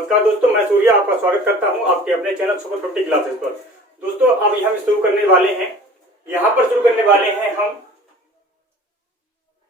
नमस्कार दोस्तों, मैं सूर्य आपका स्वागत करता हूं आपके अपने चैनल सुपर 50 क्लासेस पर। दोस्तों अब हम शुरू करने वाले हैं, यहां पर शुरू करने वाले हैं हम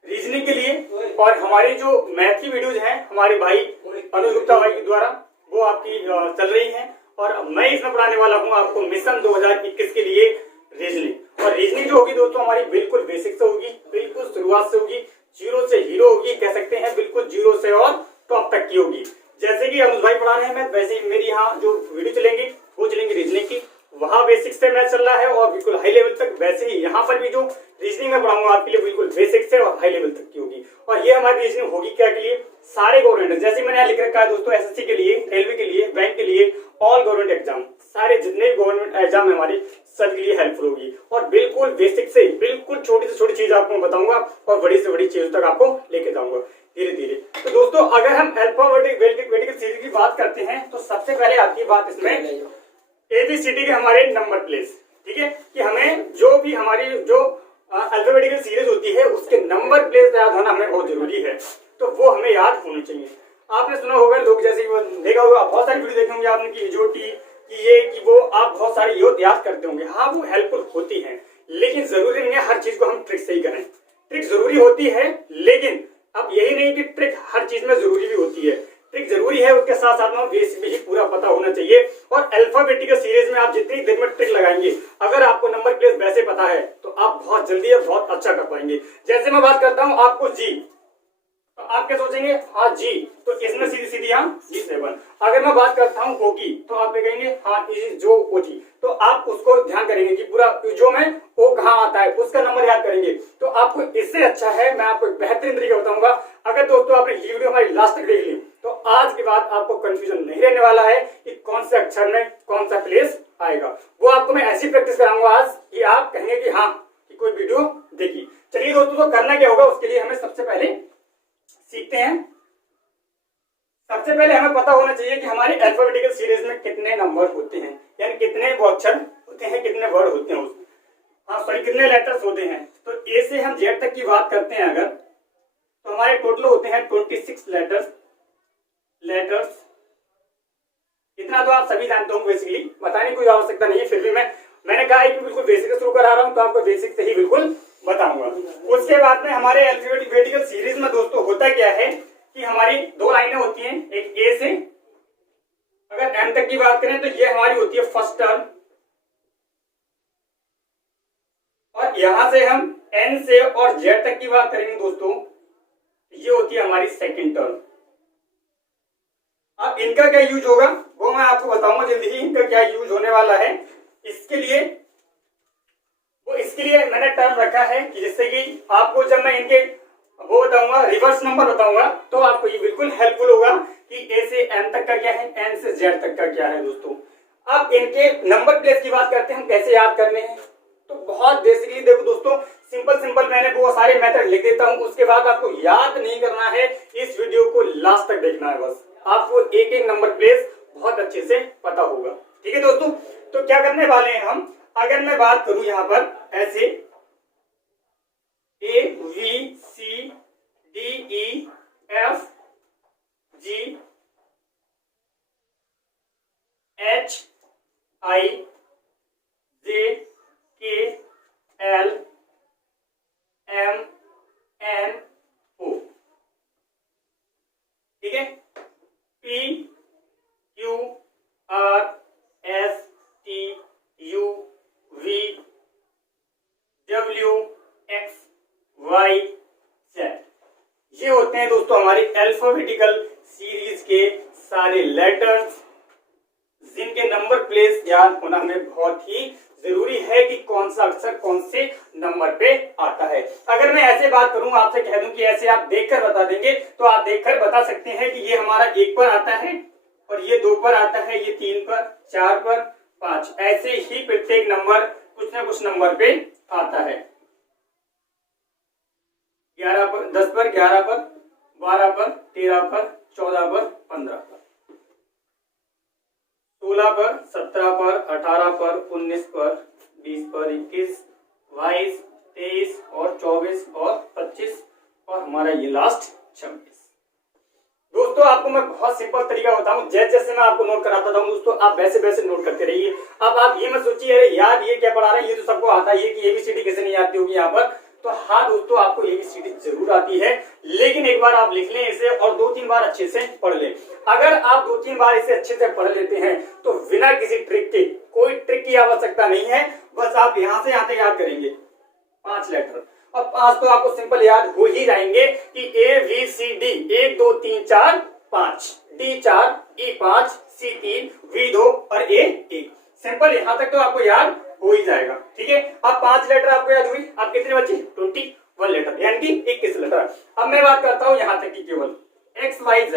रीजनिंग के लिए। और हमारी जो मैथ की वीडियोज हैं हमारे भाई अनुज गुप्ता भाई के द्वारा वो आपकी चल रही हैं। और मैं इसमें पढ़ाने वाला हूं आपको मिशन 2021 के लिए रीजनिंग। और रीजनिंग जो होगी दोस्तों हमारी बिल्कुल बेसिक से होगी, बिल्कुल शुरुआत से होगी, जीरो से हीरो होगी कह सकते हैं, बिल्कुल जीरो से और टॉप तक की होगी। जैसे कि अनुज भाई पढ़ा रहे हैं मैथ, वैसे ही मेरी यहाँ जो वीडियो चलेंगी वो चलेंगी रीजनिंग की। वहाँ बेसिक से मैथ चल रहा है और बिल्कुल हाई लेवल तक, वैसे ही यहाँ पर भी जो रीजनिंग में पढ़ाऊंगा आपके लिए बिल्कुल बेसिक से और हाई लेवल तक की होगी। और ये हमारी रीजनिंग होगी क्या के लिए, सारे गवर्नमेंट, जैसे मैंने यहाँ लिख रखा है दोस्तों, एसएससी के लिए, रेलवे के लिए, बैंक के लिए, ऑल गवर्नमेंट एग्जाम, सारे जितने भी गवर्नमेंट एग्जाम है हमारे सबके लिए हेल्पफुल होगी। और बिल्कुल बेसिक से बिल्कुल छोटी से छोटी चीज आपको बताऊंगा और बड़ी से बड़ी चीज तक आपको लेके जाऊंगा धीरे धीरे। तो दोस्तों अगर हम अल्फाबेटिक सीरीज की बात करते हैं तो सबसे पहले आपकी बात इसमें एबीसीडी के हमारे नंबर प्लेस, ठीक है, कि हमें जो भी हमारी जो अल्फाबेटिकल सीरीज होती है उसके नंबर प्लेस याद होना हमें बहुत जरूरी है। तो वो हमें याद होनी चाहिए। आपने सुना होगा, लोग जैसे देखा होगा, बहुत सारी वीडियो देखे होंगे आपने कि जो टी कि ये कि वो, आप बहुत सारी याद करते होंगे। हाँ वो हेल्पफुल होती है, लेकिन जरूरी नहीं है हर चीज को हम ट्रिक से ही करें। ट्रिक जरूरी होती है, लेकिन अब यही नहीं कि ट्रिक हर चीज में जरूरी भी होती है। ट्रिक जरूरी है, उसके साथ साथ में बेसिक भी पूरा पता होना चाहिए। और अल्फाबेटिकल सीरीज में आप जितनी देर में ट्रिक लगाएंगे, अगर आपको नंबर प्लेस वैसे पता है तो आप बहुत जल्दी और बहुत अच्छा कर पाएंगे। जैसे मैं बात करता हूँ आपको जी, तो आप क्या सोचेंगे, हाँ जी, तो इसमें सीधी सीधी यहाँ G7। अगर मैं बात करता हूँ ओकी, तो आप कहेंगे हाँ जो ओजी, तो आप उसको ध्यान करेंगे कि पूरा जो में ओ कहाँ आता है उसका नंबर याद करेंगे। तो आपको इससे अच्छा है, मैं आपको बेहतरीन तरीका बताऊंगा। अगर दोस्तों आपने ये वीडियो हमारी लास्ट तक देख ली तो आज के बाद आपको कंफ्यूजन नहीं रहने वाला है कि कौन से अक्षर में कौन सा प्लेस आएगा। वो आपको मैं ऐसी प्रैक्टिस कराऊंगा आज कि आप कहेंगे कि हाँ कि कोई वीडियो देखी। चलिए दोस्तों, तो करना क्या होगा उसके लिए हमें सबसे पहले सीखते हैं। सबसे पहले हमें पता होना चाहिए कि हमारे अल्फाबेटिकल सीरीज में कितने नंबर होते हैं, यानी कितने वो अक्षर होते हैं, कितने वर्ड होते हैं उसमें, हाँ सॉरी कितने लेटर्स होते हैं। तो ए से हम जेड तक की बात करते हैं अगर, तो हमारे टोटल होते हैं 26 लेटर्स। इतना तो आप सभी जानते हो बेसिकली, बताने की कोई आवश्यकता नहीं है। फिर भी मैंने कहा है कि बिल्कुल बेसिक से शुरू करा रहा हूं, तो आपको बेसिक से ही बिल्कुल बताऊंगा। उसके बाद में हमारे अल्फाबेटिकल सीरीज में दोस्तों होता क्या है कि हमारी दो लाइनें होती हैं, एक ए से अगर एम तक की बात करें तो ये हमारी होती है फर्स्ट टर्म, और यहां से हम एन से और जेड तक की बात करेंगे दोस्तों, ये होती है हमारी सेकंड टर्म। अब इनका क्या यूज होगा वो मैं आपको बताऊंगा जल्दी ही, इनका क्या यूज होने वाला है। इसके लिए मैंने टर्म रखा है कि जिससे कि आपको जब मैं इनके वो बताऊंगा, रिवर्स नंबर बताऊंगा, तो आपको ये बिल्कुल हेल्पफुल होगा कि ए से एम तक का क्या है, एन से जेड तक का क्या है दोस्तों। अब इनके नंबर प्लेस की बात करते हैं, हम कैसे याद करने हैं। तो बहुत बेसिकली देखो दोस्तों, सिंपल मैंने वो सारे मेथड लिख देता हूं, उसके बाद आपको याद नहीं करना है, इस वीडियो को लास्ट तक देखना है बस, आपको एक एक नंबर प्लेस बहुत अच्छे से पता होगा। ठीक है दोस्तों, तो क्या करने वाले हैं हम, अगर मैं बात करूं यहां पर ऐसे A B C D E F G H I J K L M N O, ठीक है, P Q R S T U V W X Y Z, ये होते हैं दोस्तों हमारे अल्फाबेटिकल सीरीज के सारे लेटर्स, जिनके नंबर प्लेस याद होना हमें बहुत ही जरूरी है कि कौन सा अक्षर कौन से नंबर पे आता है। अगर मैं ऐसे बात करूं, आपसे कह दूं कि ऐसे आप देखकर बता देंगे, तो आप देखकर बता सकते हैं कि ये हमारा 1 पर आता है और ये 2 पर आता है, ये 3 पर, 4 पर, 5, ऐसे ही प्रत्येक नंबर कुछ ना कुछ नंबर पे आता है। 11 पर, 10 पर, 11 पर, 12 पर, 13 पर, 14 पर, 15 पर, 16 पर, 17 पर, 18 पर, 19 पर, 20 पर, 21, 22, 23 और 24 और 25 और हमारा ये लास्ट 26। दोस्तों दोस्तों आपको मैं बहुत सिंपल तरीका बताऊं, जैसे जैसे मैं आपको नोट कराता हूं दोस्तों, आप वैसे वैसे नोट करते रहिए। अब आप ये मत सोचिए अरे यार ये क्या पढ़ा रहे हैं, ये तो सबको आता है, कि एबीसीडी कैसे नहीं आती होगी यहाँ पर। तो हाँ दोस्तों, आपको एबीसीडी जरूर आती है, लेकिन एक बार आप लिख लें इसे और 2-3 बार अच्छे से पढ़ लें। अगर आप 2-3 बार इसे अच्छे से पढ़ लेते हैं तो बिना किसी ट्रिक के, कोई ट्रिक की आवश्यकता नहीं है, बस आप यहाँ से यहाँ तक याद करेंगे 5 लेटर। अब 5 तो आपको सिंपल याद हो ही जाएंगे कि ABCD 1 2 3 4 5, D4 E5 C3 V2 और A1। सिंपल यहाँ तक तो आपको याद हो ही जाएगा। ठीक है, अब 5 लेटर आपको याद हुई, आप कितने बचे 21 लेटर, यानी कि 21 लेटर। अब मैं बात करता हूं यहाँ तक की केवल XYZ।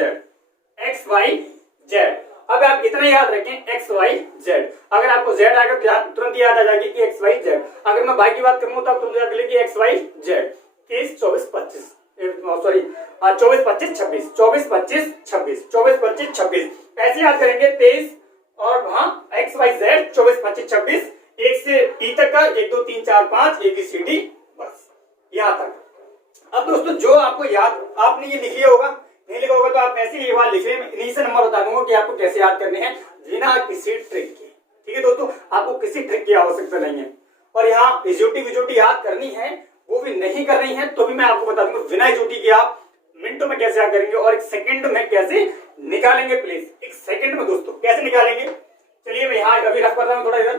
अब आप इतना याद रखें XYZ। अगर आपको Z आएगा तो तुरंत याद आ जाएगी कि XYZ। अगर मैं बाकी बात करूँ तो आप तुरंत याद करेंगे XYZ। 30 24 25 सॉरी 24 25 26 24 25 26 24 25 26 ऐसे याद करेंगे 23 और वहां XYZ 24 25 26 1 से T तक का 1 2 3 4 5 ABCD, बस यहाँ तक। अब दोस्तों जो आपको याद, आपने ये लिख लिया होगा, नहीं लिखा होगा तो आप ऐसे ही बात लिख लें, इन्हीं से नंबर बता दूंगा कि आपको कैसे याद करने हैं बिना किसी ट्रिक के। ठीक है दोस्तों, आपको किसी ट्रिक की आवश्यकता नहीं है। और यहाँ इजोटी याद करनी है, वो भी नहीं कर रही है तो भी मैं आपको बता दूंगा बिना इजोटी के आप मिनटों में कैसे याद करेंगे और 1 सेकंड में कैसे निकालेंगे। प्लीज 1 सेकंड में दोस्तों कैसे निकालेंगे, चलिए मैं यहाँ अभी रख कर रहा हूँ थोड़ा इधर।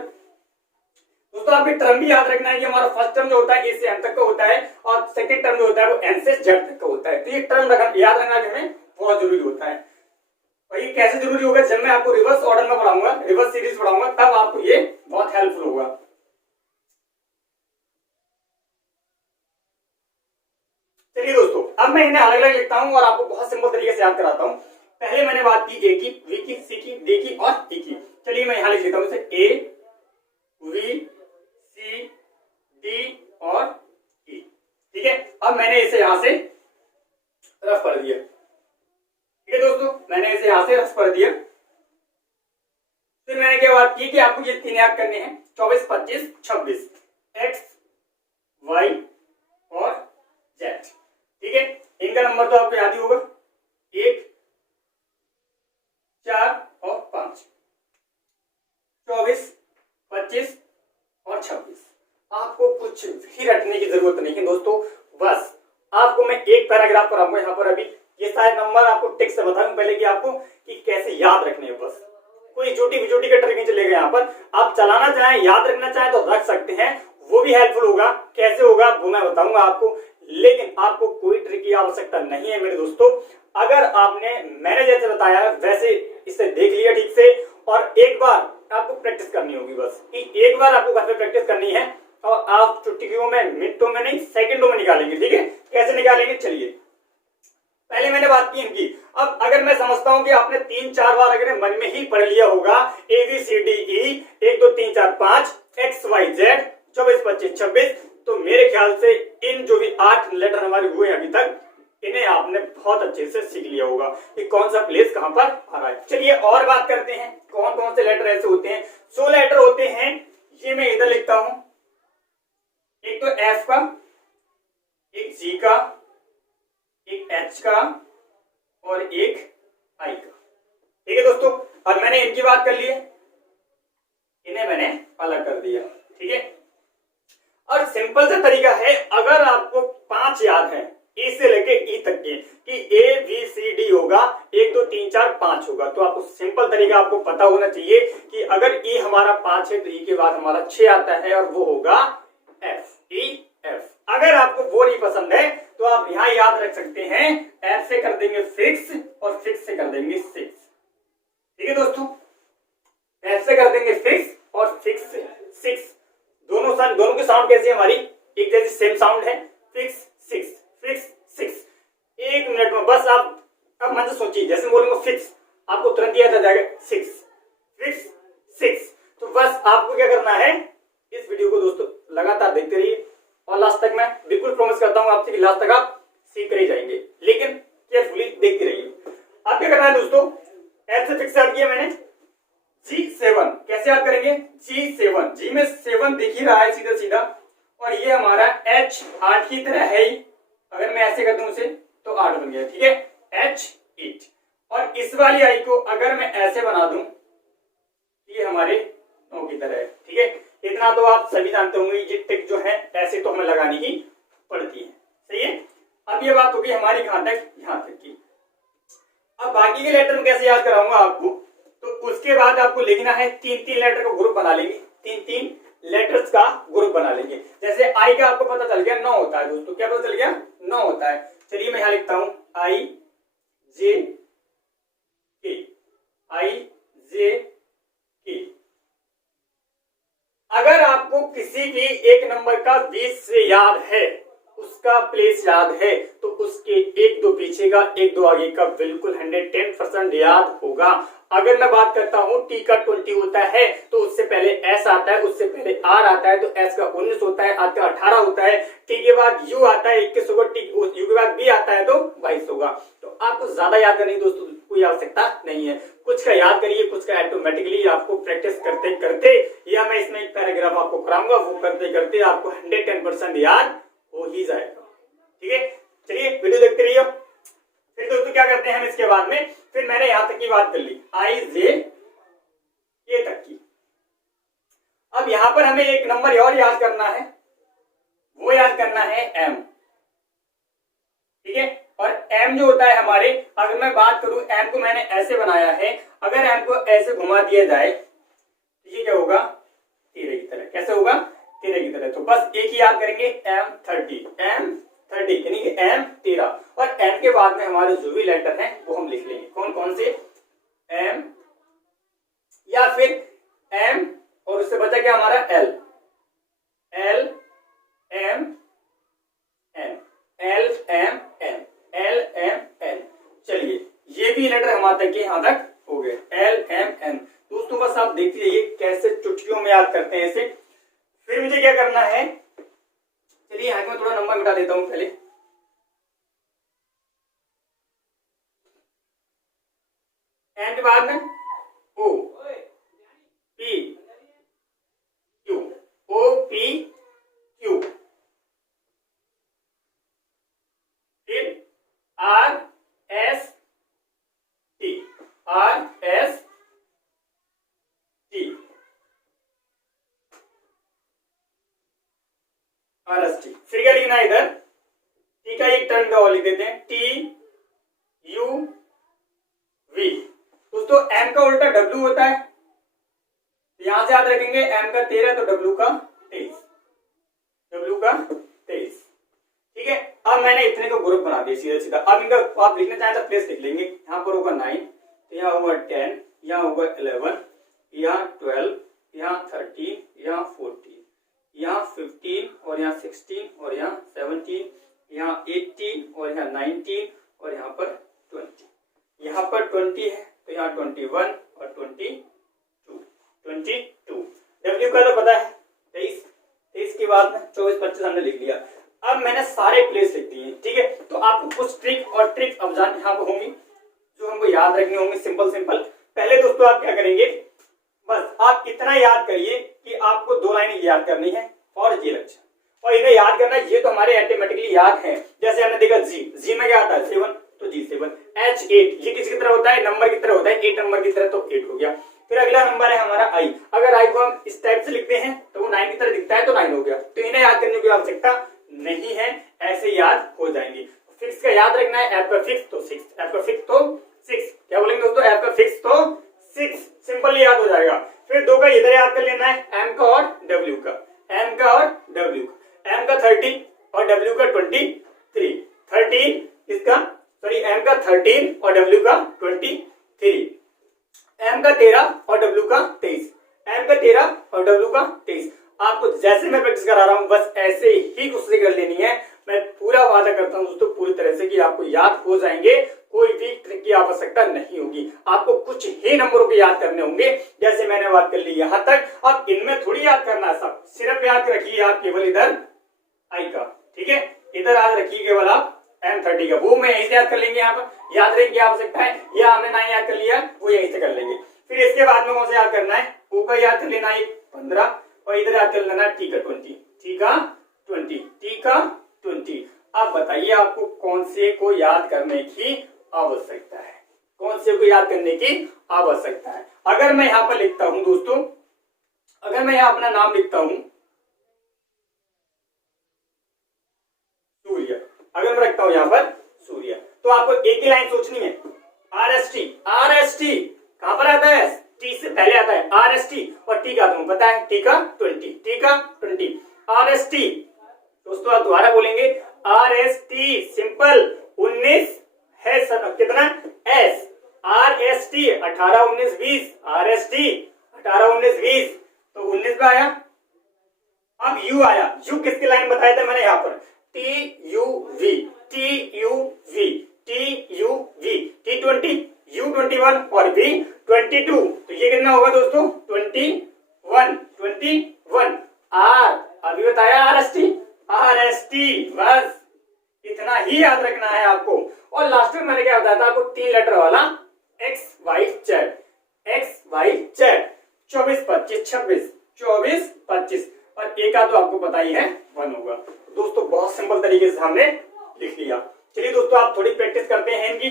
दोस्तों आपके टर्म भी याद रखना है कि हमारा फर्स्ट टर्म जो होता है ए से एम तक का होता है और सेकंड टर्म जो होता है वो एन से जेड तक का होता है। तो ये टर्म याद रखना हमें बहुत जरूरी होता है। और ये कैसे जरूरी होगा, जब मैं आपको रिवर्स ऑर्डर में पढ़ाऊंगा, रिवर्स सीरीज पढ़ाऊंगा, तब आपको ये बहुत हेल्पफुल होगा। चलिए दोस्तों, अब मैं इन्हें अलग अलग लिखता हूं और आपको बहुत सिंपल तरीके से याद कराता हूं। पहले मैंने बात की ए की, बी की, सी की, डी की और ई की। चलिए मैं यहां लिख देता हूं इसे ए, वी, सी, डी और ई। ठीक है, अब मैंने इसे यहां से रफ कर दिया। ठीक है दोस्तों, मैंने इसे यहां से रफ कर दिया। फिर मैंने क्या बात की कि आपको ये 3 याद करने हैं, 24 25 26, एक्स वाई और जेड। ठीक है, इनका नंबर तो आपको याद ही होगा, 1 4 और 5, 24 25 और 26। आपको कुछ भी रटने की जरूरत नहीं है दोस्तों, बस आपको मैं एक पैराग्राफ कराऊंगा यहाँ पर। अभी ये सारे नंबर आपको टिक से बताऊंगा पहले कि आपको कि कैसे याद रखने हैं। बस कोई जोटी बिजोटी का ट्रिक नहीं चलेगा यहाँ पर। आप चलाना चाहें, याद रखना चाहें तो रख सकते हैं, वो भी हेल्पफुल होगा। कैसे होगा वो मैं बताऊंगा आपको, लेकिन आपको कोई ट्रिक की आवश्यकता नहीं है मेरे दोस्तों। अगर आपने मैंने जैसे बताया वैसे इसे देख लिया ठीक से, और एक बार आपको प्रैक्टिस करनी होगी, बस कि एक बार आपको घर पे प्रैक्टिस करनी है और आप चुटकियों में, मिनटों में नहीं सेकंडों में निकालेंगे। ठीक है, कैसे निकालेंगे, चलिए पहले मैंने बात की इनकी। अब अगर मैं समझता हूं कि आपने 3-4 बार अगर मन में ही पढ़ लिया होगा ABCDE 1 2 3 4 5 XYZ 24 25 26, तो मेरे ख्याल से इन जो भी 8 लेटर हमारे हुए अभी तक, इन्हें आपने बहुत अच्छे से सीख लिया होगा कि कौन सा प्लेस कहां पर आ रहा है। चलिए और बात करते हैं कौन कौन से लेटर ऐसे होते हैं। 100 लेटर होते हैं, ये मैं इधर लिखता हूं। एक तो F का, एक G का, एक H का और एक I का। ठीक है दोस्तों, अब मैंने इनकी बात कर ली है, इन्हें मैंने अलग कर दिया। ठीक है, और सिंपल सा तरीका है, अगर आपको 5 याद है ए से लेके ई तक के कि ABCD होगा 1 2 3 4 5 होगा, तो आपको सिंपल तरीका आपको पता होना चाहिए कि अगर ई हमारा 5 है तो ई के बाद हमारा 6 आता है और वो होगा FEF। अगर आपको वो नहीं पसंद है तो आप यहां याद रख सकते हैं, F से कर देंगे फिक्स और फिक्स से कर देंगे 6। ठीक है दोस्तों, F से कर देंगे फिक्स और फिक्स से 6। दोनों की साउंड कैसी है हमारी, एक जैसी सेम साउंड है, फिक्स 6 फिक्स 6। 1 मिनट में बस आप अब मन से सोचिए, जैसे बोलेंगे फिक्स आपको तुरंत याद आ जाएगा 6 फिक्स 6। तो बस आपको क्या करना है, इस वीडियो को दोस्तों लगातार देखते रहिए और लास्ट तक मैं बिल्कुल प्रॉमिस करता हूं आपसे कि लास्ट तक आप सीख कर ही जाएंगे, लेकिन केयरफुली देखते रहिए। आप क्या करना है दोस्तों, F से फिक्स याद किया मैंने, G7 कैसे याद करेंगे, G7, G में 7 दिख ही रहा है सीधा सीधा, और ये हमारा H 8 की तरह है ही, अगर मैं ऐसे कर दूं उसे तो 8 बन गया। ठीक है, H 8 और इस वाली आई को अगर मैं ऐसे बना दूं, ये हमारे 9 की तरह है, ठीक है। इतना तो आप सभी जानते होंगे, ये ट्रिक जो है ऐसे तो हमें लगानी ही पड़ती है, सही है। अब ये बात होगी हमारी कहां तक, यहां तक की। अब बाकी के लेटर में कैसे याद कराऊंगा आपको, तो उसके बाद आपको लिखना है 3-3 लेटर का ग्रुप बना लेंगे, 3-3 लेटर्स का ग्रुप बना लेंगे। जैसे आई का आपको पता चल गया 9 होता है दोस्तों, क्या पता चल गया, 9 होता है। चलिए मैं यहां लिखता हूं आई जे के, आई जे के। अगर आपको किसी भी एक नंबर का 20 से याद है, उसका प्लेस याद है, तो उसके 1-2 पीछे का 1-2 आगे का बिल्कुल 110% याद होगा। अगर मैं बात करता हूं टी का 20 होता है तो उससे पहले एस आता है, उससे पहले आर आता है, तो एस का 19 होता है, आर का 18 होता है, टी के बाद यू आता है 21 होगा, टी यू के बाद बी आता है तो 22 होगा। तो आपको ज्यादा याद करने की दोस्तों कोई आवश्यकता नहीं है, कुछ का याद करिए, कुछ का ऑटोमेटिकली आपको प्रैक्टिस करते करते, या मैं इसमें एक पैराग्राफ आपको कराऊंगा, वो करते करते आपको 110% याद हो ही जाएगा, ठीक है। चलिए वीडियो देखते रहिए। फिर दोस्तों क्या करते हैं हम इसके बाद में, फिर मैंने यहां तक की बात कर ली, आई जे ये तक की। अब यहां पर हमें एक नंबर और याद करना है, वो याद करना है एम, ठीक है। और एम जो होता है हमारे, अगर मैं बात करूं एम को मैंने ऐसे बनाया है, अगर एम को ऐसे घुमा दिया जाए तो ये क्या होगा, 13 की तरह। कैसे होगा, 13 की तरह। तो बस एक ही याद करेंगे, M30 यानी कि M13। और M के बाद में हमारे जो भी लेटर हैं वो हम लिख लेंगे, कौन कौन से, M या फिर M और उससे बचा क्या हमारा L, L M N, L M N, L M N। चलिए ये भी लेटर हमारे तक यहां तक हो गए, L M N। दोस्तों बस आप देखते रहिए कैसे चुटकियों में याद करते हैं इसे। फिर मुझे क्या करना है, चलिए यहां में थोड़ा नंबर मिटा देता हूं पहले। एन के बाद में O P Q, O P Q, फिर R S T, R S T, RST। फिर क्या लिखना है इधर, टी का एक टर्न का और लिख देते हैं, T U V। दोस्तों एम का उल्टा W होता है, यहां से याद रखेंगे एम का 13 तो W का 23, W का 23, ठीक है। अब मैंने इतने को ग्रुप बना दिया सीधा सीधा। अब इनका आप लिखना चाहें तो प्लेस लिख लेंगे, यहाँ पर होगा 9, यहाँ होगा 10, यहाँ होगा 11, यहाँ 12, यहाँ 13, यहाँ 14, यहाँ 15 और यहाँ 16 और यहाँ 17, यहाँ 18 और यहाँ 19 और यहाँ पर 20, यहाँ पर 20 है तो यहाँ 21 और 22, W का तो पता है 23 के बाद में 24, 25 हमने लिख लिया। अब मैंने सारे प्लेस लिख दिए, ठीक है। तो आपको कुछ ट्रिक और ट्रिक अब जान यहाँ पर होंगी जो हमको याद रखनी होंगी, सिंपल। पहले दोस्तों आप क्या करेंगे, बस आप इतना याद करिए कि आपको 2 लाइनें याद करनी है और ये लक्ष्य, और इन्हें याद करना ये तो हमारे ऑटोमेटिकली याद है। जैसे हमने देखा जी में क्या आता है 7, तो G7, H8 ये किसकी तरह होता है, नंबर की तरह होता है, 8 नंबर की तरह, तो 8 हो गया। फिर अगला नंबर है हमारा आई, अगर आई को हम इस टाइप से लिखते हैं तो वो 9 की तरह दिखता है तो 9 हो गया। तो इन्हें याद करने की आवश्यकता नहीं है, ऐसे याद हो जाएंगे। फिक्स का याद रखना है, एफ का फिक्स तो 6, एफ का फिक्स तो 6, क्या बोलेंगे दोस्तों, एफ का फिक्स तो 6, सिंपल याद हो जाएगा। फिर 2 का इधर याद कर लेना है, एम का और डब्ल्यू का, एम का और डब्ल्यू का, एम का 30 और डब्ल्यू का 23, 13 इसका सॉरी एम का 13 और डब्ल्यू का 23, एम का 13 और डब्ल्यू का 23, एम का 13 और डब्ल्यू का 23। आपको जैसे मैं प्रैक्टिस करा रहा हूं बस ऐसे ही कुछ कर लेनी है। मैं पूरा वादा करता हूं दोस्तों पूरी तरह से कि आपको याद हो जाएंगे, कोई भी ट्रिक की आवश्यकता नहीं होगी। आपको कुछ ही नंबरों के याद करने होंगे, जैसे मैंने बात कर ली यहां तक। अब इनमें थोड़ी याद करना है सब, सिर्फ याद रखिए आप केवल इधर आई का, ठीक है, इधर याद रखिए केवल आप M30 का, वो मैं यहीं से याद कर लेंगे। यहाँ पर याद रखने की आवश्यकता है, या हमने 9 याद कर लिया वो यहीं से कर लेंगे। फिर इसके बाद में कौन सा याद करना है, O का याद कर लेना है 15 और इधर याद कर लेना है T का 20, T का 20, T का 20। अब बताइए आपको कौन से को याद करने की आवश्यकता है, कौन से याद करने की आवश्यकता है। अगर मैं यहाँ पर लिखता हूं दोस्तों, अगर मैं यहाँ अपना नाम लिखता हूं सूर्य, अगर मैं रखता हूं यहाँ पर सूर्य, तो आपको एक ही लाइन सोचनी है, RST। RST कहां पर आता है? टी से पहले आता है RST, और टी का तुम्हें पता है, टी का 20, टी का 20, RST। दोस्तों आप दोबारा बोलेंगे RST, सिंपल। 19 है सर, कितना S, RST 18 19 20, RST 18 19 20, तो 19 पे आया। अब U आया, U किसकी लाइन बताया था मैंने यहाँ पर, TUV, TUV, TUV, T20, U21 और V22, तो ये कितना होगा दोस्तों? 21, 21। R अभी बताया RST, RST, बस इतना ही याद रखना है आपको। और लास्ट में मैंने क्या बताया था आपको, 3 लेटर वाला XYZ, XYZ 24 25 26, 24 25, और एक का तो आपको पता ही है 1 होगा। दोस्तों बहुत सिंपल तरीके से हमने लिख लिया। चलिए दोस्तों आप थोड़ी प्रैक्टिस करते हैं इनकी,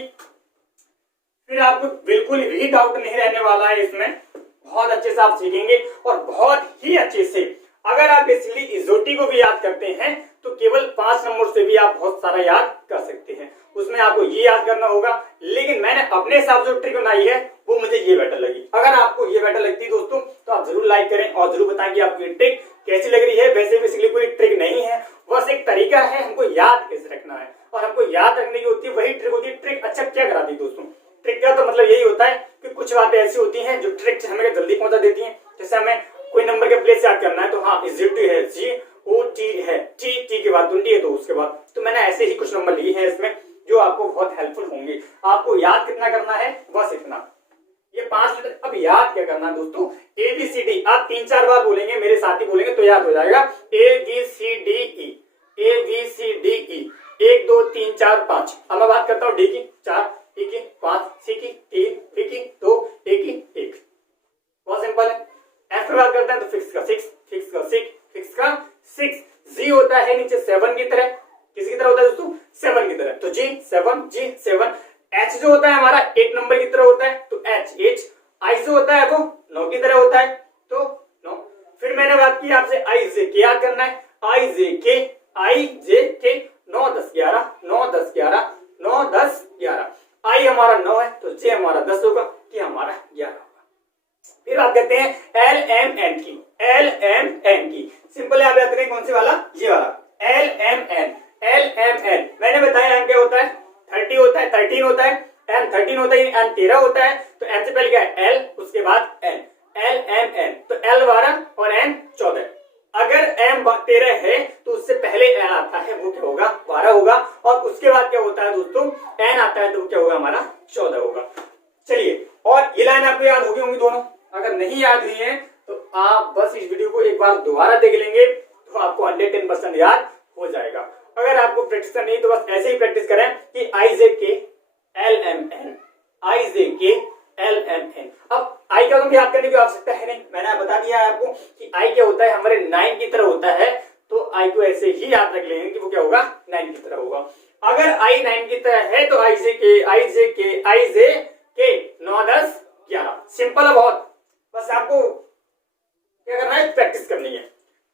फिर आपको बिल्कुल भी डाउट नहीं रहने वाला है इसमें। बहुत अच्छे से आप सीखेंगे और बहुत ही अच्छे से। अगर आप बेसिकली इजोटी को भी याद करते हैं तो केवल 5 नंबर से भी आप बहुत सारा याद कर सकते हैं। उसमें आपको ये याद करना होगा, लेकिन मैंने अपने हिसाब से जो ट्रिक बनाई है वो मुझे ये बेटर लगी। अगर आपको ये बेटर लगती है दोस्तों तो आप जरूर लाइक करें और जरूर बताएं कि आपको ये ट्रिक कैसी लग रही है। वैसे बेसिकली कोई ट्रिक नहीं है, बस एक तरीका है हमको याद कैसे रखना है, और हमको याद रखने की होती है वही ट्रिक होती है। ट्रिक अच्छा क्या कराती है दोस्तों? ट्रिक का तो मतलब यही होता है कि कुछ बातें ऐसी होती हैं जो ट्रिक से हमें जल्दी पहुंचा देती हैं। जैसे हमें कोई नंबर के प्लेस याद करना है तो हाँ इजिटी है, GOT है, टी के बाद 20 है तो उसके बाद, तो मैंने ऐसे ही कुछ नंबर लिए हैं इसमें जो आपको बहुत हेल्पफुल होंगे। आपको याद कितना करना है, बस इतना, ये 5 लेटर। अब याद क्या करना है दोस्तों, ABCD आप 3-4 बार बोलेंगे, मेरे साथ ही बोलेंगे तो याद हो जाएगा। ABCDE, ABCDE 1 2 3 4 5। अब मैं बात करता हूँ D की, 4, E की 5, C की 3, B की 2, A की 1। बहुत सिंपल है। F पे बात करते हैं तो फिक्स का 6, फिक्स का 6, फिक्स का 6। G होता है नीचे 7 की तरह, किसकी तरह होता है दोस्तों? 7 की तरह, तो G7। H जो होता है हमारा 8 नंबर की तरह होता है, तो H। I जो होता है वो 9 की तरह होता है, तो 9। फिर मैंने बात की आपसे IJK याद करना है, IJK 9 10 11, 9 10 11, 9 10 11। I हमारा 9 है तो J हमारा 10 होगा, K हमारा 11 होगा। फिर बात करते हैं LMN की, LMN की। सिंपल है, आप याद करें कौन से वाला? ये वाला LMN। मैंने बताया M क्या होता है? 30 होता है, 13 होता है, M 13 होता है, M 13 होता है, तो M से पहले क्या है? L, उसके बाद N, LMN। तो L 12 और N 14। अगर M 13 है तो उससे पहले N आता है, वो क्या होगा? 12 होगा, और उसके बाद क्या होता है दोस्तों? N आता है तो वो क्या होगा? हमारा 14 होगा। चलिए, और ये लाइन आपको याद होगी होंगी दोनों। अगर नहीं याद हुई है तो आप बस इस वीडियो को एक बार दोबारा देख लेंगे तो आपको 110% याद हो जाएगा। अगर आपको प्रैक्टिस करनी है तो बस ऐसे ही प्रैक्टिस करें कि IJK LMN, IJK LMN। अब I का तो याद करने की आवश्यकता है नहीं, मैंने बता दिया है आपको कि I क्या होता है? हमारे 9 की तरह होता है, तो I को ऐसे ही याद रख लेंगे कि वो क्या होगा? 9 की तरह होगा। अगर I 9 की तरह है तो IJK 9 10 11। सिंपल है बहुत, बस आपको क्या करना है? प्रैक्टिस करनी है,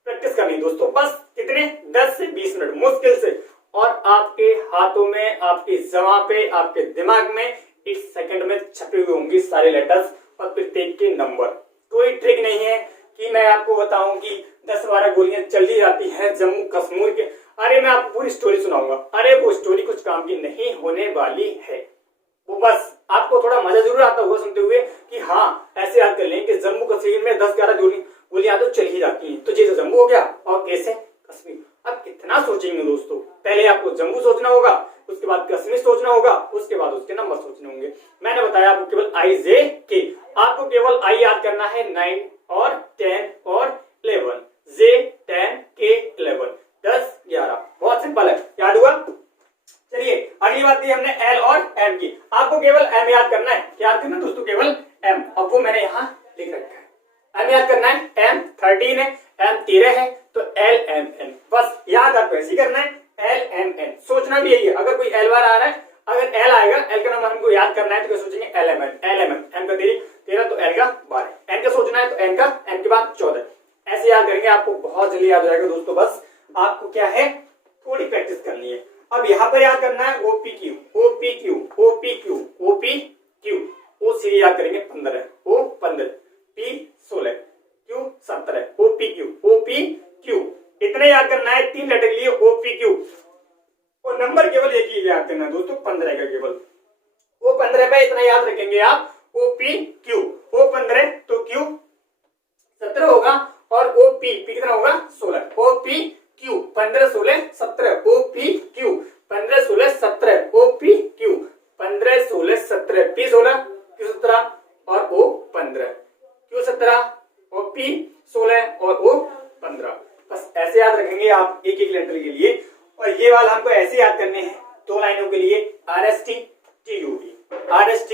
प्रैक्टिस करनी है दोस्तों। बस कितने? 10 से 20 मिनट मुश्किल से, और आपके हाथों में, आपकी जबां पे, आपके दिमाग में 1 सेकंड में छपे हुए होंगे सारे लेटर्स और प्रत्येक के नंबर। कोई ट्रिक नहीं है कि मैं आपको बताऊं कि 10-12 गोलियां चली जाती हैं जम्मू कश्मीर के। अरे मैं आपको पूरी स्टोरी सुनाऊंगा, अरे वो स्टोरी कुछ काम की नहीं होने वाली है। वो बस आपको थोड़ा मजा जरूर आता होगा सुनते हुए कि हाँ ऐसे याद कर लें कि जम्मू कश्मीर में 10-11 गोलियां तो चल ही जाती हैं, तो जैसे जम्मू हो गया और कैसे कश्मीर। अब कितना सोचेंगे दोस्तों? पहले आपको जम्मू सोचना होगा, उसके बाद कश्मीर सोचना होगा, उसके बाद उसके नंबर सोचने होंगे। मैंने बताया आपको केवल IJK, आपको केवल I याद करना है 9 और 10 और 11, J 10 K 11, 10 11। बहुत सिंपल है, याद हुआ? चलिए अगली बात की हमने L और M की। आपको केवल M याद करना है, क्या याद करना है दोस्तों? केवल M। अब वो मैंने यहाँ लिख रखा है, M याद करना है। M 13 है, M 13 है, तो LMN। बस याद आपको ऐसे ही करना है, LMN। सोचना भी यही है, अगर कोई L बार आ रहा है, अगर L आएगा, L का नंबर हमको याद करना है तो क्या सोचेंगे? LMN। जल्दी याद हो जाएगा दोस्तों। बस आपको क्या है, थोड़ी प्रैक्टिस करनी है। अब यहाँ पर याद करना है OPQ, OPQ, OPQ, OPQ। O सीधे याद करेंगे 15, O 15, P 16, Q 17, OPQ, OPQ। इतने याद करना है, 3 लेटर के लिए OPQ। और नंबर केवल एक ही याद करना है दोस्तों, 15 का केवल। O 15 पे इतना याद रखेंगे आप, OPQ। O 15 तो Q 17 होगा और OP कितना होगा 16, OPQ 15 16 17, OPQ 15 16 17, OPQ 15 16 17, P 16 Q 17 और O 15, Q 17 OP 16 और O 15। बस ऐसे याद रखेंगे आप एक एक लेटर के लिए। और ये वाला हमको ऐसे याद करने हैं 2 लाइनों के लिए, RST TUV, RST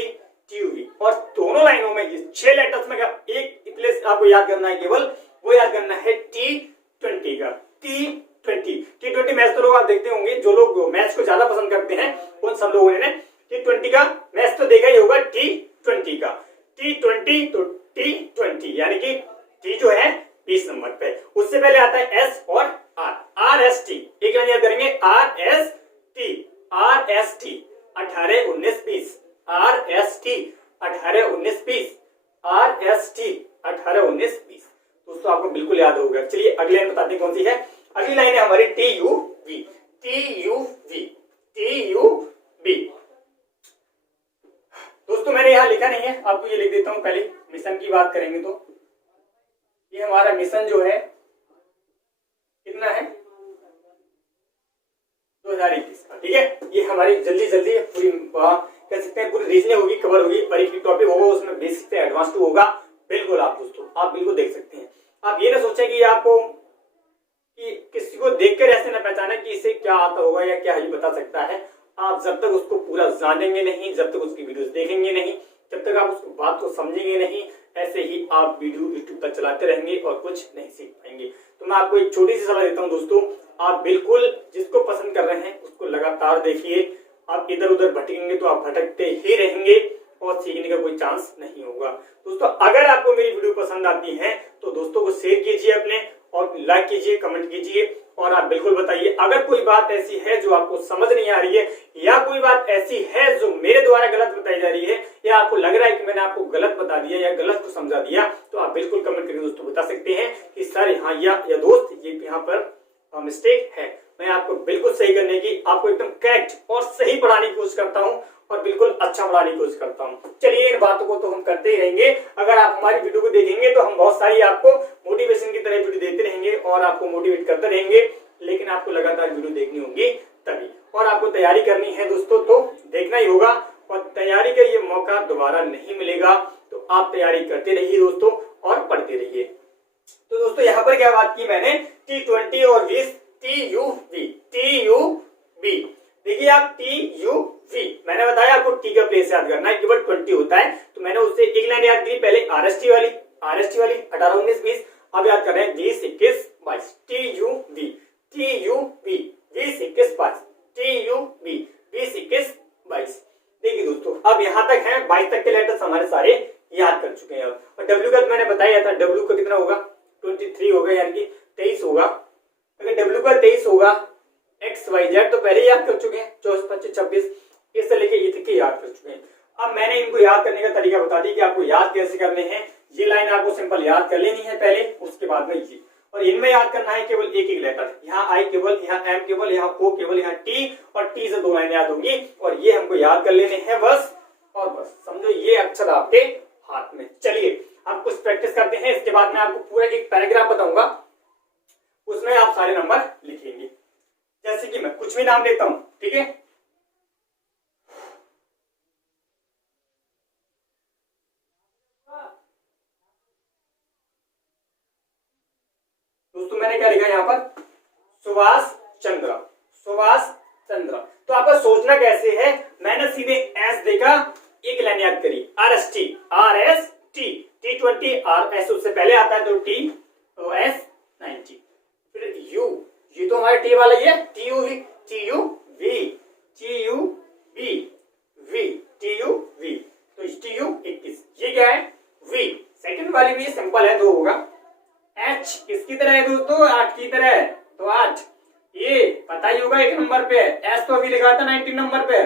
TUV। और दोनों लाइनों में 6 लेटर्स में एक प्लेस आपको याद करना है, केवल वो याद करना है T20 का। T20 मैच तो लोग आप देखते होंगे, जो लोग मैच को ज्यादा पसंद करते हैं उन सब लोगों ने T20 का मैच तो देखा ही होगा। T20 का T20 तो T20 यानी कि T जो है 20 नंबर पे, उससे पहले आता है S और R। RST एक लाइन याद करेंगे, RST 18 19 20, RST 18 19 20, RST 18 19 20। दोस्तों आपको बिल्कुल याद होगा। चलिए अगली लाइन बताते हैं कौन सी है। अगली लाइन है हमारी TUV, TUV, TUV। दोस्तों मैंने यहां लिखा नहीं है, आपको ये लिख देता हूं। पहले मिशन की बात करेंगे तो ये हमारा मिशन जो है कितना है, 2021 का, ठीक है। ये हमारी जल्दी जल्दी पूरी कह सकते हैं पूरी रीजनिंग होगी, कवर होगी, और एक टॉपिक होगा उसमें बेसिक से एडवांस टू होगा। बिल्कुल आप दोस्तों आप बिल्कुल देख सकते हैं। आप ये ना सोचें कि आपको कि किसी को देखकर ऐसे ना पहचाने कि इसे क्या आता होगा या क्या ही बता सकता है। आप जब तक उसको पूरा जानेंगे नहीं, जब तक उसकी वीडियोस देखेंगे नहीं, जब तक आप उसको बात को समझेंगे नहीं, ऐसे ही आप वीडियो यूट्यूब पर चलाते रहेंगे और कुछ नहीं सीख पाएंगे। तो मैं आपको एक छोटी सी सलाह देता हूँ दोस्तों, आप बिल्कुल जिसको पसंद कर रहे हैं उसको लगातार देखिए। आप इधर उधर भटकेंगे तो आप भटकते ही रहेंगे और सीखने का कोई चांस नहीं होगा। दोस्तों अगर आपको मेरी वीडियो पसंद आती है तो दोस्तों को शेयर कीजिए अपने, और लाइक कीजिए, कमेंट कीजिए, और आप बिल्कुल बताइए अगर कोई बात ऐसी है जो आपको समझ नहीं आ रही है, या कोई बात ऐसी है जो मेरे द्वारा गलत बताई जा रही है, या आपको लग रहा है कि मैंने आपको गलत बता दिया या गलत को समझा दिया, तो आप बिल्कुल कमेंट करके दोस्तों बता सकते हैं कि सर हाँ या दोस्त ये यहाँ पर मिस्टेक है। मैं आपको बिल्कुल सही करने की, आपको एकदम करेक्ट और सही पढ़ाने की कोशिश करता हूँ और बिल्कुल अच्छा पढ़ाने की कोशिश करता हूँ। चलिए इन बातों को तो हम करते ही रहेंगे। अगर आप हमारी वीडियो को देखेंगे तो हम बहुत सारी आपको मोटिवेशन की तरह वीडियो देते रहेंगे और आपको मोटिवेट करते रहेंगे, लेकिन आपको लगातार वीडियो देखनी होगी तभी। और आपको तैयारी करनी है दोस्तों तो देखना ही होगा, और तैयारी का ये मौका दोबारा नहीं मिलेगा। तो आप तैयारी करते रहिए दोस्तों और पढ़ते रहिए। तो दोस्तों यहाँ पर क्या बात की मैंने, T20 और 20, TUV। देखिए आप TUV, मैंने बताया आपको T का प्लेस याद करना है, केवल 20 होता है, तो मैंने उससे एक लाइन याद की पहले RST वाली 18 19 20। अब याद कर रहे हैं 20 21 22, TUV 20 21 22, TUV 20 21 22। देखिए दोस्तों अब यहाँ तक है, 22 तक के लेटर्स हमारे सारे याद कर चुके हैं। अब और W का मैंने बताया था, W का कितना होगा 23 होगा, यानी कि 23 होगा। अगर W का 23 होगा, XYZ तो पहले याद कर चुके हैं, 24 25 26 इससे लेके ये तक याद कर चुके हैं। अब मैंने इनको याद करने का तरीका बता दी कि आपको याद कैसे करने हैं। ये लाइन आपको सिंपल याद कर लेनी है पहले, उसके बाद में ये, और इनमें याद करना है केवल एक एक लेटर। यहाँ I केवल, यहाँ M केवल, यहाँ O केवल, यहाँ T, और T से 2 लाइन याद होंगी, और ये हमको याद कर लेने हैं बस। और बस समझो ये अक्षर आपके हाथ में। चलिए आप कुछ प्रैक्टिस करते हैं, इसके बाद मैं आपको पूरा एक पैराग्राफ बताऊंगा, उसमें आप सारे नंबर लिखेंगे। जैसे कि मैं कुछ भी नाम लेता हूं, ठीक है। दोस्तों मैंने क्या लिखा यहाँ पर, सुभाष चंद्र, सुभाष चंद्र। तो आपका सोचना कैसे है, मैंने सीधे एस देखा, एक लाइन याद करी, RST, T20 RS उससे पहले आता है तो TOS 90, फिर U, ये तो हमारा T वाला ही है, TUV, तो TU 21, ये क्या है V। सेकंड वाली भी सिंपल है, 2 होगा, एच किसकी तरह है दोस्तों? 8 की तरह है, तो 8। ये पता ही होगा 1 नंबर पे है। एस तो अभी लिखा था 19 नंबर पे।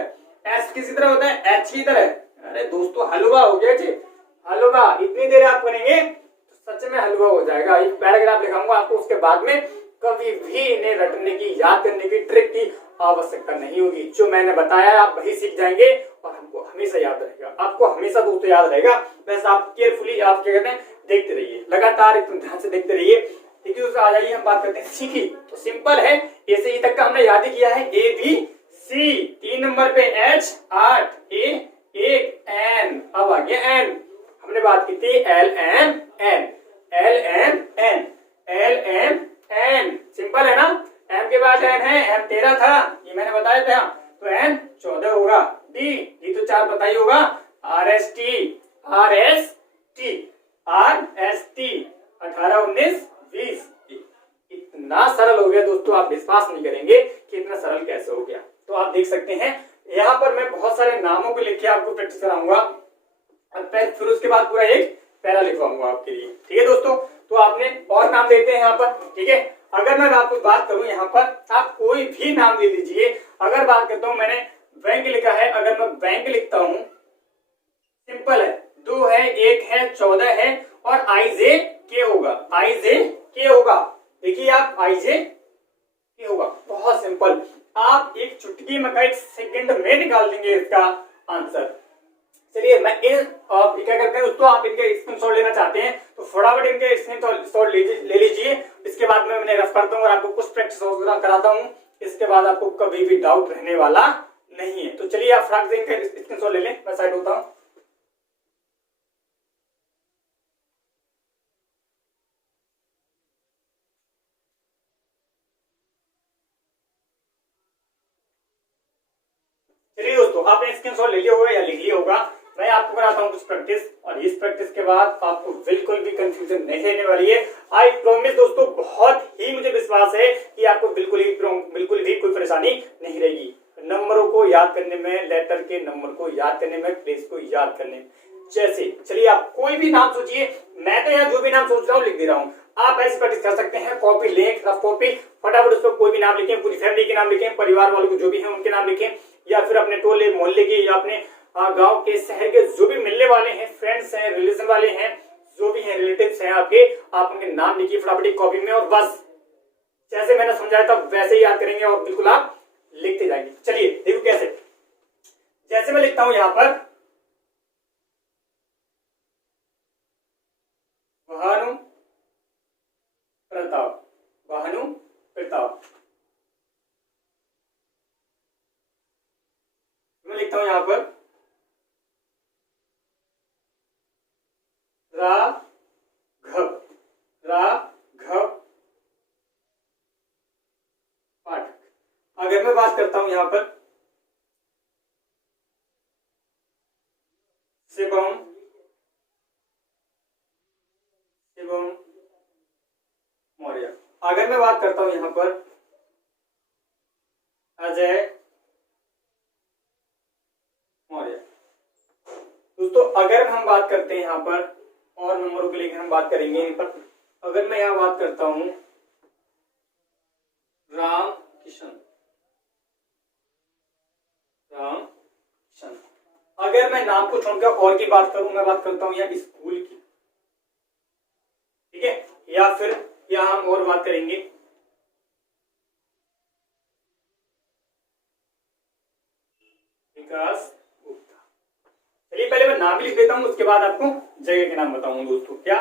एस किसी तरह होता है? एच की तरह। अरे दोस्तों हलवा हो गया जी, हलवा। इतनी देर आप करेंगे तो सच में हलवा हो जाएगा। एक पैराग्राफ लिखाऊंगा आपको, उसके बाद में कभी भी इन्हें रटने की, याद करने की ट्रिक की आवश्यकता नहीं होगी। जो मैंने बताया आप वही सीख जाएंगे और हमको हमेशा याद रहेगा। आपको हमेशा दोस्तों याद रहेगा। बस आप केयरफुली, आप क्या कहते हैं, देखते रहिए, लगातार एकदम ध्यान से देखते रहिए। ठीक है दोस्तों, आ जाइए हम बात करते हैं सी की। तो सिंपल है, ए से ई तक का हमने याद ही किया है। ए बी सी, 3 नंबर पे एच, 8, ए 1, एन। अब आ गया एन। हमने बात की थी L M N, L M N, L M N. Simple है ना? एम के बाद एन है, एम 13 था, ये मैंने बताया था, तो एन 14 होगा। डी, डी तो 4 बताइए होगा। Are S T, are S T, are S T, 18, 19, 20। इतना सरल हो गया दोस्तों, आप विश्वास नहीं करेंगे कि इतना सरल कैसे हो गया। तो आप देख सकते हैं यहाँ पर मैं बहुत सारे नामों को लिख के आपको प्रैक्टिस कराऊंगा, फिर उसके बाद पूरा एक पैरा लिखवाऊंगा आपके लिए। ठीक है दोस्तों, तो आपने और नाम देते हैं यहाँ पर। ठीक है, अगर मैं आपको बात करूं यहाँ पर, आप कोई भी नाम दे दीजिए। अगर बात करता हूं, मैंने बैंक लिखा है, अगर मैं बैंक लिखता हूं, सिंपल है, 2 है, 1 है, 14 है और आईजे के होगा, आईजे के होगा। देखिए आप, आईजे के होगा, बहुत सिंपल। आप एक चुटकी में का 1 सेकंड में निकाल देंगे इसका आंसर। चलिए मैं आप क्या करते हैं दोस्तों, आप इनके स्क्रीनशॉट लेना चाहते हैं तो फटाफट इनके स्क्रीनशॉट ले लीजिए। इसके बाद में मैं रफ करता हूँ और आपको कुछ प्रैक्टिस कराता हूँ। इसके बाद आपको कभी भी डाउट रहने वाला नहीं है। तो चलिए आप फटाक से इनके स्क्रीनशॉट ले लें, मैं साइड होता हूँ। चलिए दोस्तों, आपने स्क्रीनशॉट ले लिया होगा या लिख लिया होगा। मैं आपको कराता हूँ कुछ प्रैक्टिस, और इस प्रैक्टिस के बाद आपको बिल्कुल भी कंफ्यूजन नहीं रहने वाली है। आई प्रॉमिस दोस्तों, बहुत ही मुझे विश्वास है कि आपको बिल्कुल भी कोई परेशानी नहीं रहेगी नंबरों को याद करने में, लेटर के नंबर को याद करने में, प्लेस को याद करने में। जैसे चलिए आप कोई भी नाम सोचिए, मैं तो यहाँ जो भी नाम सोच रहा हूँ लिख दे रहा हूँ। आप ऐसी प्रैक्टिस कर सकते हैं, कॉपी लें, रफ कॉपी, फटाफट उस पर कोई भी नाम लिखें, पूरी फैमिली के नाम लिखें, परिवार वालों को जो भी है उनके नाम लिखें, या फिर अपने टोले मोहल्ले के, या अपने गांव के, शहर के जो भी मिलने वाले हैं, फ्रेंड्स हैं, रिलेशन वाले हैं, जो भी हैं, रिलेटिव्स हैं आपके, आप उनके नाम लिखिए फटाफट कॉपी में, और बस जैसे मैंने समझाया था वैसे ही याद करेंगे और बिल्कुल आप लिखते जाएंगे। चलिए देखो कैसे। जैसे मैं लिखता हूं यहां पर भानु प्रताप, भानु प्रताप, मैं लिखता हूं यहां पर राघव, राघव पाठक। अगर मैं बात करता हूं यहां पर शिवम, शिवम मौर्य। अगर मैं बात करता हूं यहां पर अजय मौर्य। दोस्तों अगर हम बात करते हैं यहां पर और नंबरों के लिए हम बात करेंगे इन पर। अगर मैं यहां बात करता हूं राम किशन, राम किशन। अगर मैं नाम को छोड़कर और की बात करूं, मैं बात करता हूं यहाँ स्कूल की, ठीक है, या फिर यहां हम और बात करेंगे विकास गुप्ता। चलिए पहले मैं नाम लिख देता हूं, उसके बाद आपको जगह के नाम बताऊंगा दोस्तों। क्या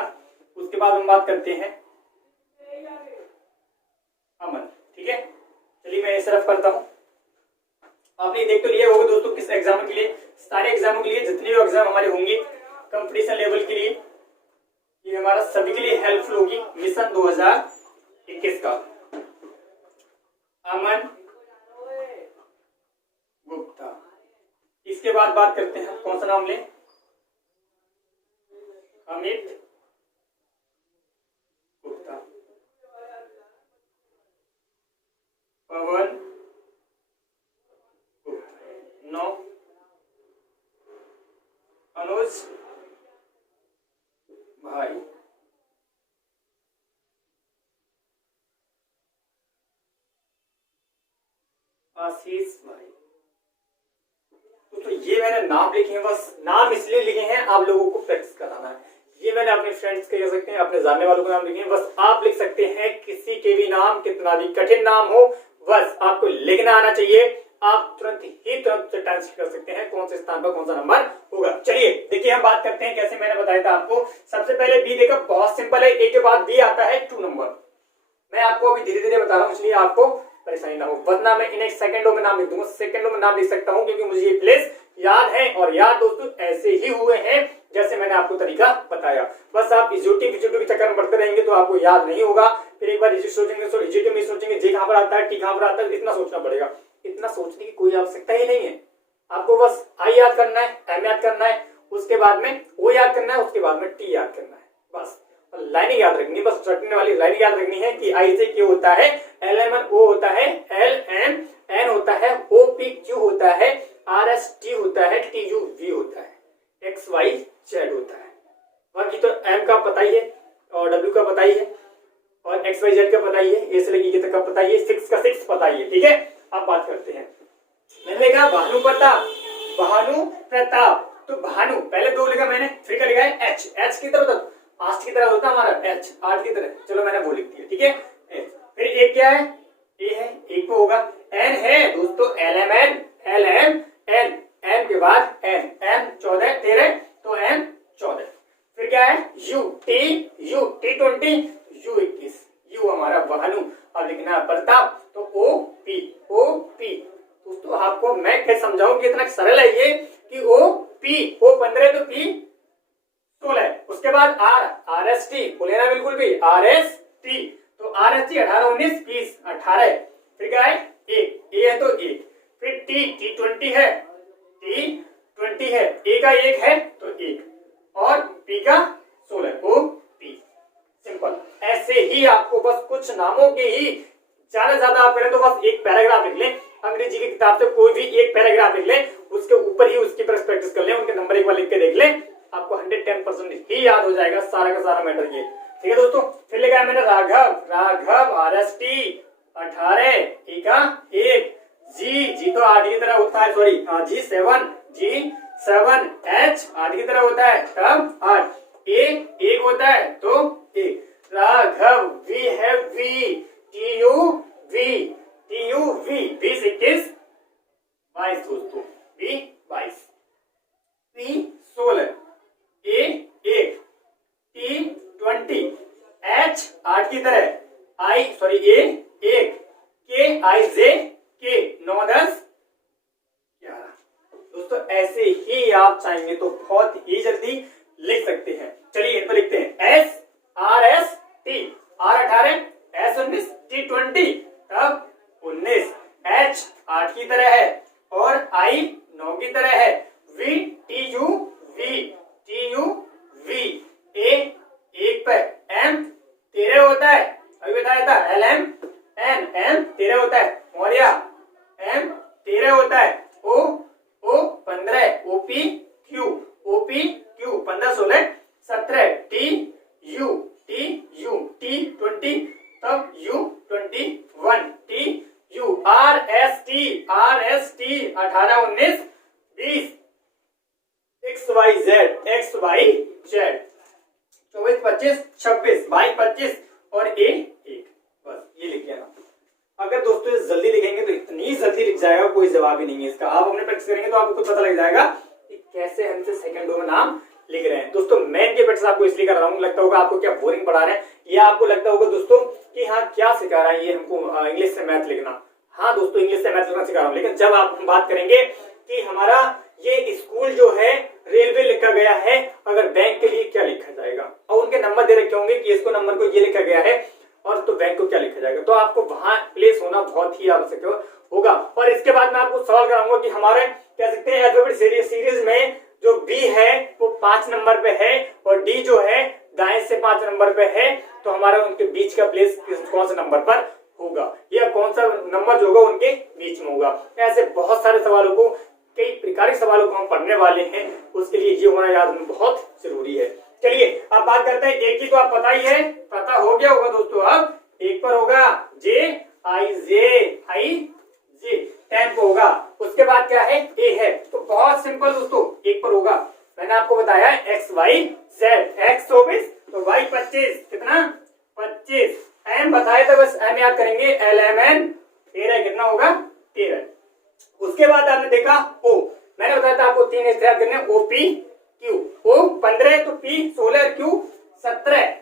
उसके बाद हम बात करते हैं अमन, ठीक है। चलिए मैं इसे रफ करता हूं। आपने देख तो लिया होगा दोस्तों किस एग्जाम के लिए, सारे एग्जामों के लिए, जितने भी एग्जाम हमारे होंगे कंपटीशन लेवल के लिए, ये हमारा सभी के लिए हेल्पफुल होगी। मिशन 2021 का अमन गुप्ता। इसके बाद बात करते हैं कौन सा नाम लें, अमित गुप्ता, पवन गुप्ता, 9 अनुज भाई, आशीष भाई। तो ये मैंने नाम लिखे हैं, बस नाम इसलिए लिखे हैं आप लोगों को प्रैक्टिस कराना है। ये मैंने अपने फ्रेंड्स के कह सकते हैं, अपने जानने वालों के नाम लिखे हैं। बस आप लिख सकते हैं किसी के भी नाम, कितना भी कठिन नाम हो, बस आपको लिखना आना चाहिए। आप तुरंत टाइम कर सकते हैं कौन से स्थान पर कौन सा नंबर होगा। चलिए देखिए हम बात करते हैं कैसे। मैंने बताया था आपको सबसे पहले बी देखा, बहुत सिंपल है। ए के बाद बी आता है 2 नंबर। मैं आपको अभी धीरे धीरे बता रहा हूँ, इसलिए आपको परेशानी ना हो, वरना मैं इन्हें सेकंडों में नाम लिख दूंगा। सेकंडों में नाम लिख सकता हूँ क्योंकि मुझे ये प्लेस याद है, और याद दोस्तों ऐसे ही हुए हैं जैसे मैंने आपको तरीका बताया। बस आप इजोटी के चक्कर में बढ़ते रहेंगे तो आपको याद नहीं होगा। फिर एक बार सोचेंगे तो इजिटी में सोचेंगे जे कहां पर आता है, टी कहां पर आता है, इतना सोचना पड़ेगा। इतना सोचने की कोई आवश्यकता ही नहीं है। आपको बस आई याद करना है, एम याद करना है, उसके बाद में ओ याद करना है, उसके बाद में टी याद करना है। बस लाइनिंग याद रखनी, बस रटने वाली लाइनिंग याद रखनी है कि आई से क्यू होता है, एल एम एन ओ होता है, एल एम एन होता है, ओ पी क्यू होता है, आर एस टी होता है, टी यू वी होता है, एक्स वाई जेड होता है। बाकी तो एम का पता ही है, और डब्ल्यू का पता ही है, और एक्स वाई जेड का पता ही है, ए से लेके तक का पता ही है, 6 का 6 पता ही है। ठीक है, अब बात करते हैं। मैंने लिखा भानु प्रताप, भानु प्रताप। तो भानु पहले 2 लिखा मैंने, फिर क्या लिखा है एच। एच की तरह आठ की तरह होता है हमारा एच, 8 की तरह। चलो मैंने वो लिख दिया, ठीक है। फिर एक क्या है, ए है, एक को होगा। एन है दोस्तों, L M N, L M N, N के बाद एन, एन 14 13, तो एन 14। फिर क्या है यू, टी 20, यू 21, यू हमारा भानु। अब लिखना है प्रताप, तो ओ पी, ओ पी। दोस्तों आपको मैं क्या समझाऊं कि इतना सरल है ये कि ओ पी, ओ 15 तो पी 16। उसके बाद आर, आर एस टी बोलेना बिल्कुल भी, आर एस टी। तो आर एस टी 18 19 20 18। फिर क्या है एक, ए है तो एक। फिर टी, टी 20 है, टी 20 है, ए का 1 है तो 1, और पी का 16, ओ पी। सिंपल। ऐसे ही आपको बस कुछ नामों के ही ज्यादा आप करें तो बस एक पैराग्राफ लिख लें, अंग्रेजी की किताब से कोई भी एक पैराग्राफ लिख लें, उसके ऊपर ही उसकी प्रैक्टिस कर लें, उनके नंबर एक बार लिख के देख लें, आपको 110% ही याद हो जाएगा सारा का सारा मैटर ये। ठीक है दोस्तों। फिर लिखा है मैंने Raghav, Raghav are S T 18, ए का 1, जी, जी तो 8 की तरह होता है, सॉरी जी 7, जी 7, एच 8 की तरह होता है तब 8, ए 1 होता है तो 1, राघव, वी है V, T U V, T U V, 20 21 22 दोस्तों, V 22, T 16, A 1, T 20, H 8 की तरह, आई सॉरी ए 1, के आई जे के 9 10 11। दोस्तों ऐसे ही आप चाहेंगे तो बहुत ही जल्दी लिख सकते हैं। चलिए इन पर लिखते हैं S R S T, R 18, S 19, T 20, तब 19, एच 8 की तरह है और आई 9 की तरह है, V T U V, T U V, A 1 पे, एम 13 होता है, अभी बताया था, एल एम एन, एम 13 होता है, मौर्या एम 13 होता है, O 15, O P Q, O P Q 15 16 17, T U, T 20, तब U 21, T U, R S T 18 19 20, X Y Z, X Y Z 24 25 26 22 25 और ए 1। बस ये लिख लेना। अगर दोस्तों जल्दी लिखेंगे तो इतनी जल्दी लिख जाएगा, कोई जवाब ही नहीं है इसका। आप अपने प्रैक्टिस करेंगे तो आपको खुद पता लग जाएगा कि कैसे हमसे सेकंडों में नाम लिख रहे हैं। दोस्तों मैं इनके प्रैक्टिस आपको इसलिए कर रहा हूँ, लगता होगा आपको क्या बोरिंग पढ़ा रहे हैं, या आपको लगता होगा दोस्तों कि हाँ क्या सिखा रहा है ये हमको इंग्लिश से मैथ लिखना। हाँ दोस्तों इंग्लिश से मैथ लिखना सिखा रहा हूँ, लेकिन जब आप हम बात करेंगे कि हमारा ये स्कूल जो है रेलवे लिखा गया है, अगर बैंक के लिए क्या लिखा जाएगा, और उनके नंबर दे रखे होंगे कि इसको नंबर को ये लिखा गया है, और तो बैंक को क्या लिखा जाएगा, तो आपको वहां प्लेस होना बहुत ही आवश्यक होगा। और इसके बाद मैं आपको सवाल कराऊंगा कि हमारे कह सकते हैं अल्फाबेट सीरीज में जो बी है वो 5 नंबर पे है, और डी जो है दाएं से 5 नंबर पे है, तो हमारा उनके बीच का प्लेस कौन सा नंबर पर होगा, या कौन सा नंबर जो होगा उनके बीच में होगा। ऐसे बहुत सारे सवालों को, कई प्रकार के सवालों को हम पढ़ने वाले हैं, उसके लिए ये होना याद बहुत जरूरी है। चलिए अब बात करते हैं एक की, तो आप पता ही है, पता हो गया होगा दोस्तों। अब एक पर होगा जे आई जे, 10 पे होगा। उसके बाद क्या है, ए है, तो बहुत सिंपल दोस्तों, 1 पर होगा। मैंने आपको बताया एक्स वाई जेड, एक्स 24 तो वाई 25, कितना 25। एम बताए तो बस एम याद करेंगे, एल एम एन 13, कितना होगा 13। उसके बाद आपने देखा ओ, मैंने बताया था आपको 3 याद करने, ओ पी क्यू, ओ 15 तो पी 16 क्यू 17।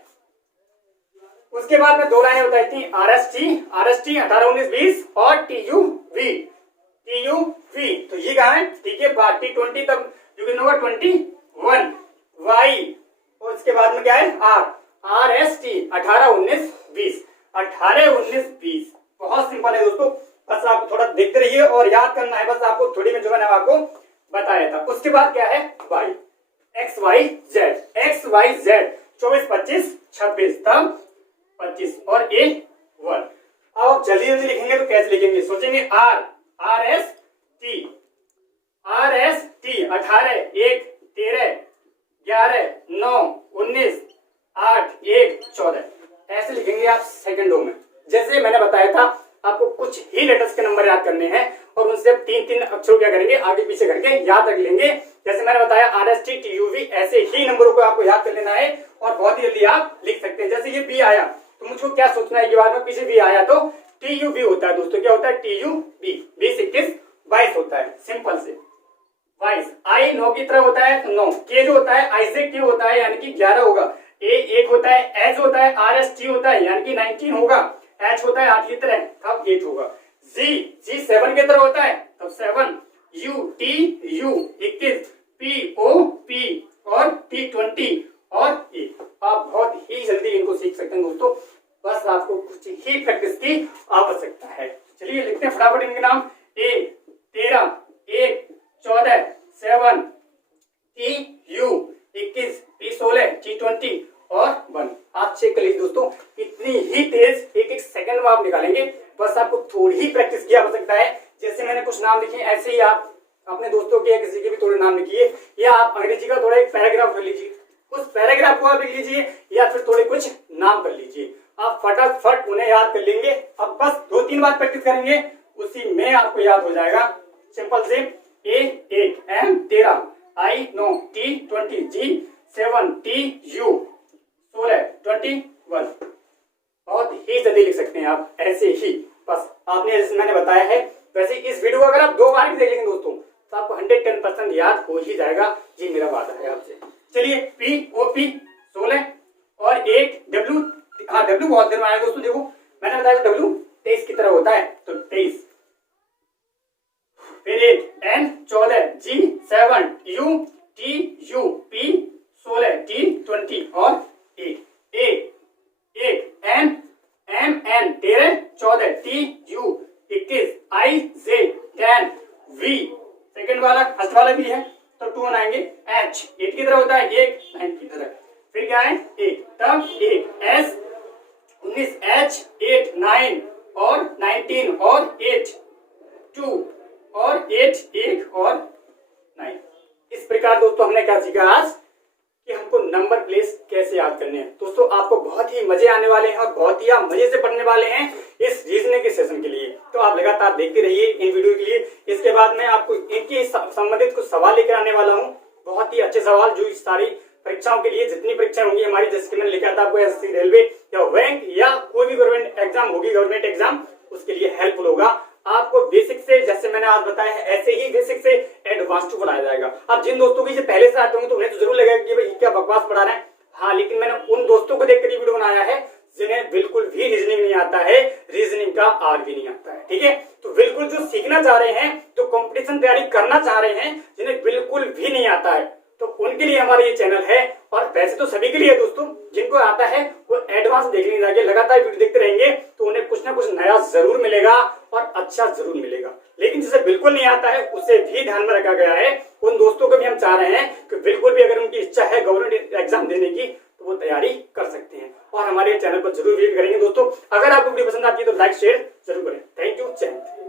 उसके बाद में 2 लाइनें बताई थी, आर एस टी 18 19 20 और टी यू वी तो ये कहा है, ठीक है। T20 तब यू कैन होगा 21 वाई, और उसके बाद में क्या है आर एस टी 18 19 20 बहुत सिंपल है दोस्तों, बस आप थोड़ा देखते रहिए और याद करना है, बस आपको थोड़ी में जो मैंने आपको बताया था। उसके बाद क्या है वाई, एक्स वाई जेड 24 25 26 तब 25 और ए 1। अब जल्दी जल्दी लिखेंगे तो कैसे लिखेंगे, सोचेंगे आर एस टी 18 1 13 11 9 19 8 1 14, ऐसे लिखेंगे आप सेकंडों में। जैसे मैंने बताया था आपको कुछ ही लेटर्स के नंबर याद करने हैं और उनसे 3-3 अक्षरों क्या करेंगे, आगे पीछे करके याद रख लेंगे। जैसे मैंने बताया R S T T U V, ऐसे ही नंबरों को आपको याद कर लेना है और बहुत ही जल्दी आप लिख सकते हैं। जैसे ये बी आया तो मुझको क्या सोचना है कि बाद में पीछे बी आया तो टी यू बी होता है दोस्तों, क्या होता है टी यू बी, 20 21 22 होता है, सिंपल से 22। आई 9 की तरह होता है तो 9, के जो होता है आई से के होता है यानी कि 11 होगा, ए 1 होता है, एच होता है, आर एस टी होता है यानी कि 19 होगा, एच होता है 8 की तरह तब 8 होगा, जी 7 की तरह होता है तब 7, U T U 21, P O P और टी 20 और ए। आप बहुत ही जल्दी इनको सीख सकते हैं दोस्तों, बस आपको कुछ ही प्रैक्टिस की आवश्यकता है। चलिए लिखते हैं फटाफट इनके नाम, ए 13 1 14 7, टी यू 21, पी 16, टी 20 और 1। आप चेक कर लीजिए दोस्तों, इतनी ही तेज एक सेकंड में आप निकालेंगे, बस आपको थोड़ी ही प्रैक्टिस की आवश्यकता है। जैसे मैंने कुछ नाम लिखे ऐसे ही आप अपने दोस्तों के या किसी के भी थोड़े नाम लिखिए, या आप अंग्रेजी का थोड़ा एक पैराग्राफ कर लीजिए, उस पैराग्राफ को आप लिख लीजिए या फिर थोड़े कुछ नाम कर लीजिए, आप फटाफट उन्हें याद कर लेंगे। अब बस 2-3 बार प्रैक्टिस करेंगे, उसी में आपको याद हो जाएगा। सिंपल से ए 1, एम 13, आई 9, टी 20, जी 7, टी यू 16, 21। बहुत ही जल्दी लिख सकते हैं आप ऐसे ही, बस आपने जैसे मैंने बताया है वैसे इस वीडियो को अगर आप 2 बार भी देख लेंगे दोस्तों तो आपको 110% याद हो ही जाएगा, ये मेरा वादा है आपसे। चलिए पी ओ पी 16 और एक डब्ल्यू, हाँ डब्ल्यू बहुत देर में आया दोस्तों, देखो मैंने बताया डब्ल्यू 23 की तरह होता है तो 23, फिर एक N 14, G 7, U T U P 16, T 20 और एक N M N 13 14, T U 21, I J 10, V second वाला फर्स्ट वाला भी है तो 2 बनाएंगे, एच 8 की तरह होता है, एक 9 की तरह, फिर क्या है एक, तब एक एस 19, एच 8 9 और 19 और 8 2 और 8 1 और 9। इस प्रकार दोस्तों हमने क्या सीखा आज कि हमको नंबर प्लेस कैसे याद करने हैं। दोस्तों आपको बहुत ही मजे आने वाले हैं और बहुत ही आप मजे से पढ़ने वाले हैं इस रीजनिंग के सेशन के लिए, तो आप लगातार देखते रहिए इन वीडियो के लिए। इसके बाद मैं आपको इनके संबंधित कुछ सवाल लेकर आने वाला हूँ, बहुत ही अच्छे सवाल जो इस सारी परीक्षाओं के लिए, जितनी परीक्षाएं होंगी हमारी, जैसे मैंने लिखा था आपको एसएससी रेलवे या बैंक या कोई भी गवर्नमेंट एग्जाम होगी, गवर्नमेंट एग्जाम, उसके लिए हेल्पफुल होगा। आपको बेसिक से, जैसे मैंने आज बताया है ऐसे ही बेसिक से एडवांस टू पढ़ाया जाएगा। अब जिन दोस्तों की पहले से आते होंगे तो उन्हें तो जरूर लगेगा कि भाई क्या बकवास पढ़ा रहे हैं, हाँ, लेकिन मैंने उन दोस्तों को देखकर ये वीडियो बनाया है जिन्हें बिल्कुल भी रीजनिंग नहीं आता है, रीजनिंग का आर भी नहीं आता है, ठीक है। तो बिल्कुल जो सीखना चाह रहे हैं, तो कंपटीशन तैयारी करना चाह रहे हैं, जिन्हें बिल्कुल भी नहीं आता है, तो उनके लिए हमारा ये चैनल है। और वैसे तो सभी के लिए दोस्तों, जिनको आता है वो एडवांस देख लेंगे, जाके लगातार वीडियो देखते रहेंगे तो उन्हें कुछ ना कुछ नया जरूर मिलेगा और अच्छा जरूर मिलेगा। लेकिन जिसे बिल्कुल नहीं आता है उसे भी ध्यान में रखा गया है, उन दोस्तों को भी हम चाह रहे हैं कि बिल्कुल भी अगर उनकी इच्छा है गवर्नमेंट एग्जाम देने की तो वो तैयारी कर सकते हैं और हमारे चैनल पर जरूर विजिट करेंगे। दोस्तों अगर आपको वीडियो पसंद आती है तो लाइक शेयर जरूर करें। थैंक यू, जय हिंद।